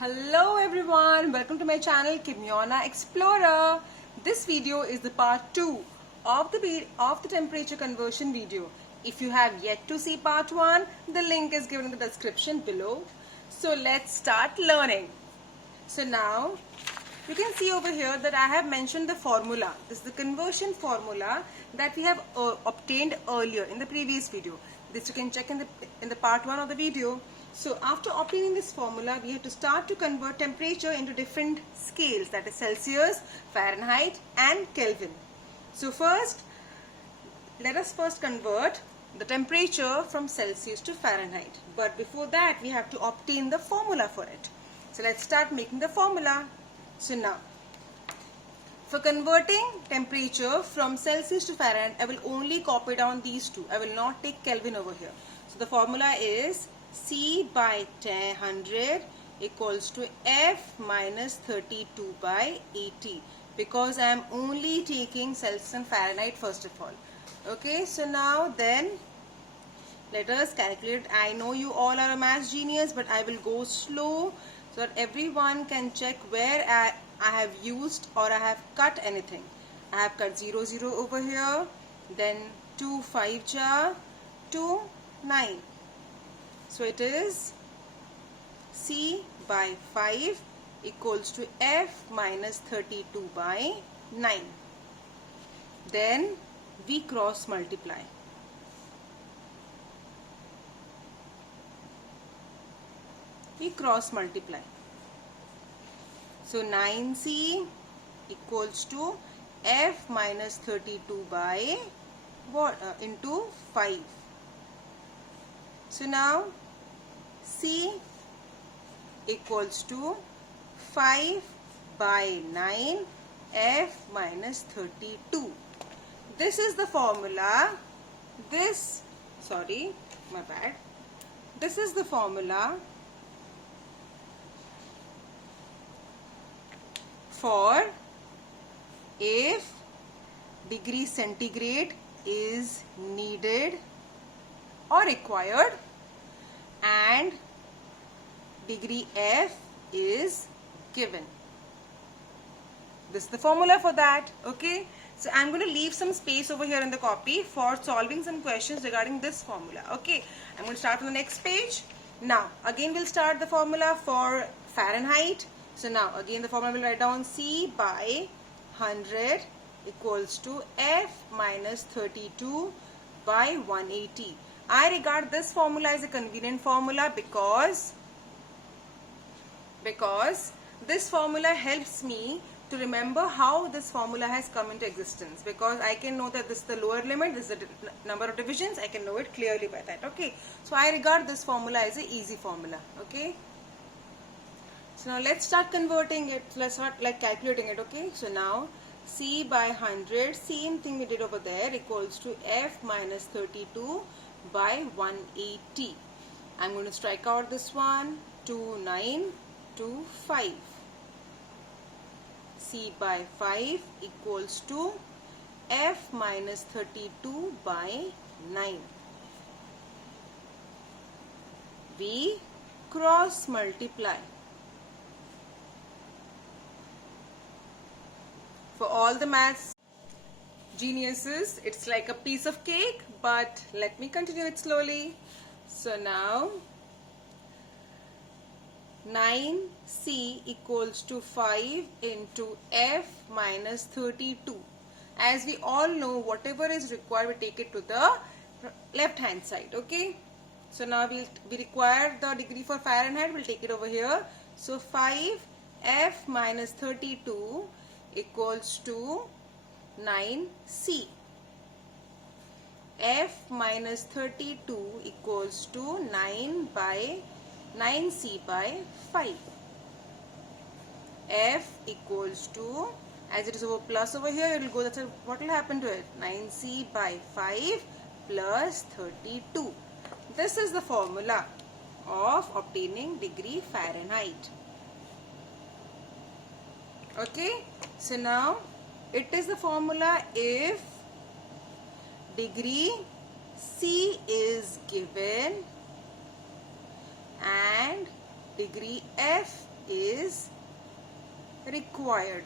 Hello everyone, welcome to my channel Kimiona Explorer. This video is the part 2 of the temperature conversion video. If you have yet to see part 1, the link is given in the description below. So let's start learning. So now you can see over here that I have mentioned the formula. This is the conversion formula that we have obtained earlier in the previous video. This you can check in the part 1 of the video. So after obtaining this formula, we have to start to convert temperature into different scales, that is Celsius, Fahrenheit and Kelvin. So let us first convert the temperature from Celsius to Fahrenheit. But before that, we have to obtain the formula for it. So let's start making the formula. So now, for converting temperature from Celsius to Fahrenheit, I will only copy down these two. I will not take Kelvin over here. So the formula is C by 100 equals to F minus 32 by 80, because I am only taking Celsius and Fahrenheit first of all. Okay, so now then let us calculate. I know you all are a math genius, but I will go slow so that everyone can check where I have used or I have cut anything. I have cut 0, 0 over here, then 2, 5 jar, 2, 9. So it is C by 5 equals to F minus 32 by 9. Then we cross multiply. So 9C equals to F minus 32 by into 5. So now C equals to 5 by 9 F minus 32. This is the formula. This is the formula for if degree centigrade is needed or required and degree F is given. This is the formula for that. Okay, so I'm going to leave some space over here in the copy for solving some questions regarding this formula. Okay, I'm going to start on the next page. Now again we'll start the formula for Fahrenheit. So now again the formula will write down C by 100 equals to F minus 32 by 180. I regard this formula as a convenient formula because this formula helps me to remember how this formula has come into existence, because I can know that this is the lower limit, this is the number of divisions, I can know it clearly by that. Okay, so I regard this formula as an easy formula. Okay, so now let's start converting it. Let's start calculating it. Okay, so now C by 100, same thing we did over there, equals to F minus 32 by 180. I'm going to strike out this one. 2, 9, 2, 5. C by 5 equals to F minus 32 by 9. We cross multiply. For all the maths geniuses, it's like a piece of cake, but let me continue it slowly. So now 9C equals to 5 into F minus 32. As we all know, whatever is required, we take it to the left hand side. Okay, so now we require the degree for Fahrenheit, we'll take it over here. So 5 F minus 32 equals to 9C. F minus 32 equals to 9C by 5. F equals to, as it is over plus over here, it will go, that's what will happen to it, 9C by 5 plus 32. This is the formula of obtaining degree Fahrenheit. Okay, so now it is the formula if degree C is given and degree F is required.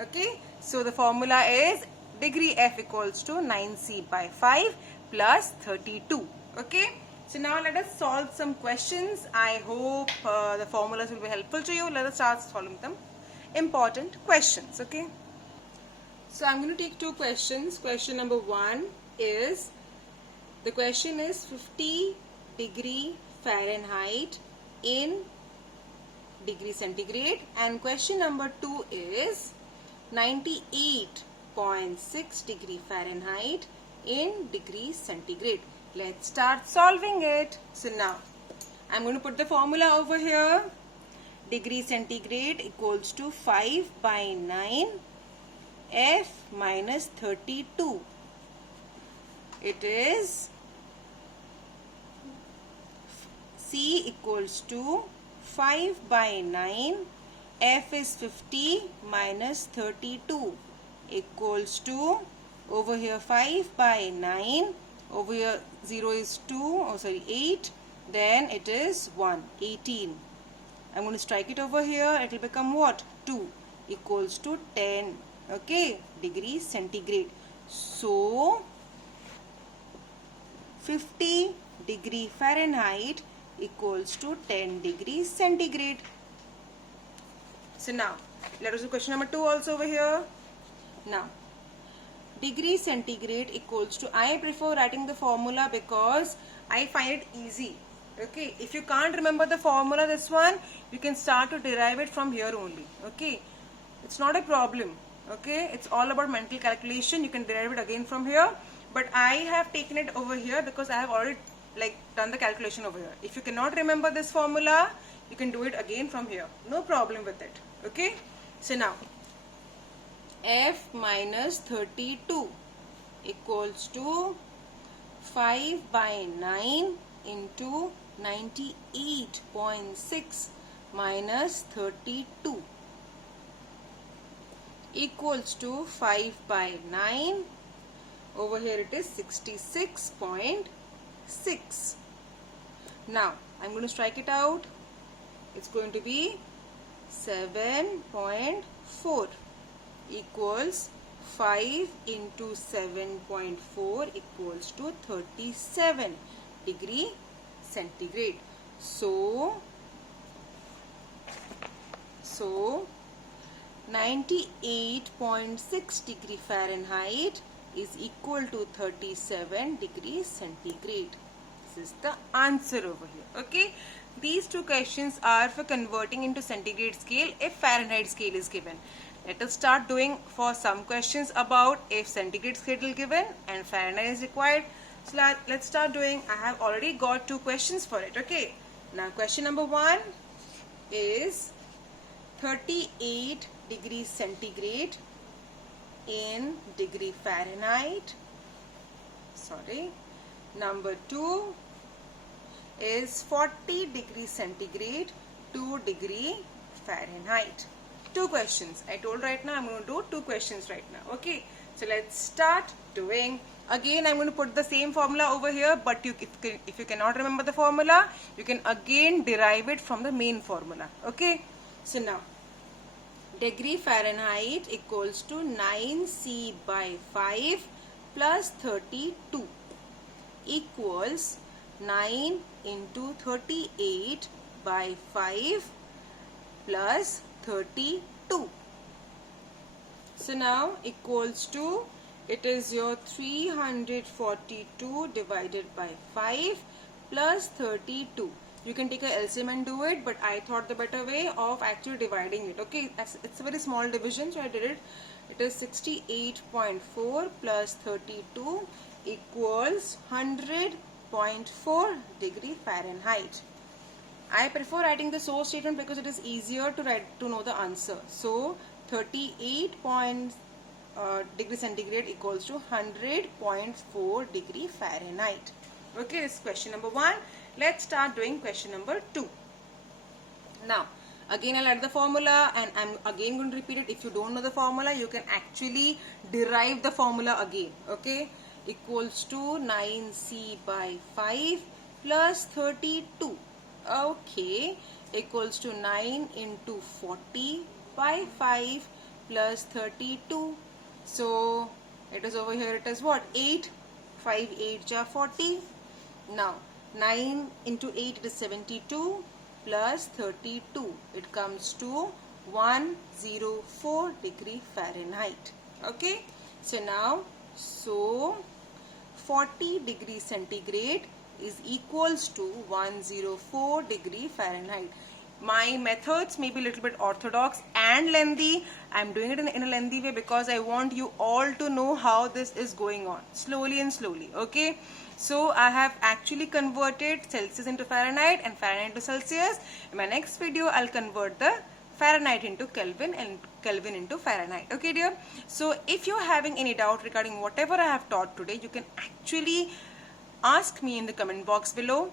Okay, so the formula is degree f equals to 9c by 5 plus 32. Okay, so now let us solve some questions. I hope the formulas will be helpful to you. Let us start solving them important questions. Okay, so I'm going to take two questions. Question number 1 is, the question is 50 degree Fahrenheit in degree centigrade, and question number 2 is 98.6 degree Fahrenheit in degree centigrade. Let's start solving it. So now I'm going to put the formula over here. Degree centigrade equals to 5 by 9 F minus 32. It is C equals to 5 by 9, F is 50 minus 32 equals to, over here 5 by 9, over here 0 is 8, then it is 1, 18. I'm going to strike it over here, it will become what? 2 equals to 10, okay, degree centigrade. So 50 degree Fahrenheit equals to 10 degrees centigrade. So now let us do question number 2 also over here. Now degree centigrade equals to, I prefer writing the formula because I find it easy. Okay, if you can't remember the formula, this one, you can start to derive it from here only. Okay, it's not a problem. Okay, it's all about mental calculation. You can derive it again from here, but I have taken it over here because I have already done the calculation over here. If you cannot remember this formula, you can do it again from here. No problem with it. Okay, so now F minus 32 equals to 5 by 9 into 98.6 minus 32 equals to 5 by 9. Over here it is 66.6. Now I'm going to strike it out. It's going to be 7.4 equals 5 into 7.4 equals to 37 degree centigrade. So 98.6 degree Fahrenheit is equal to 37 degrees centigrade. This is the answer over here. Okay, these two questions are for converting into centigrade scale if Fahrenheit scale is given. Let us start doing for some questions about if centigrade scale is given and Fahrenheit is required. So let's start doing. I have already got two questions for it. Okay, now question number 1 is 38 degrees centigrade in degree Fahrenheit. Sorry. Number 2 is 40 degrees centigrade, 2 degree Fahrenheit. Two questions. I told right now I'm going to do two questions right now. Okay. So let's start doing. Again, I'm going to put the same formula over here, but if you cannot remember the formula, you can again derive it from the main formula. Okay. So now, degree Fahrenheit equals to 9c by 5 plus 32 equals 9 into 38 by 5 plus 32. So now equals to, it is your 342 divided by 5 plus 32. You can take a LCM and do it, but I thought the better way of actually dividing it. Okay, it's a very small division, so I did it. It is 68.4 plus 32 equals 100.4 degree Fahrenheit. I prefer writing the source statement because it is easier to know the answer. So 38 degree centigrade equals to 100.4 degree Fahrenheit. Okay, this is question number 1. Let's start doing question number 2. Now, again I'll add the formula and I'm again going to repeat it. If you don't know the formula, you can actually derive the formula again. Okay, equals to 9c by 5 plus 32 Okay, equals to 9 into 40 by 5 plus 32. So it is over here, it is what? 8. 5 8 ja 40. Now 9 into 8 it is 72 plus 32. It comes to 104 degree Fahrenheit. Okay. So now, so 40 degree centigrade is equals to 104 degree Fahrenheit. My methods may be a little bit orthodox and lengthy. I'm doing it in a lengthy way because I want you all to know how this is going on, slowly and slowly. Okay, so I have actually converted Celsius into Fahrenheit and Fahrenheit into Celsius. In my next video, I'll convert the Fahrenheit into Kelvin and Kelvin into Fahrenheit. Okay dear, so if you're having any doubt regarding whatever I have taught today, you can actually ask me in the comment box below.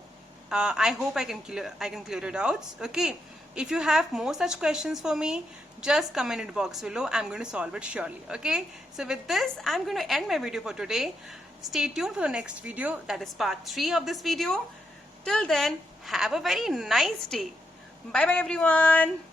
I hope I can clear your doubts. Okay, if you have more such questions for me, just comment in the box below. I'm going to solve it surely. Okay, so with this, I'm going to end my video for today. Stay tuned for the next video, that is part 3 of this video. Till then, have a very nice day. Bye bye everyone.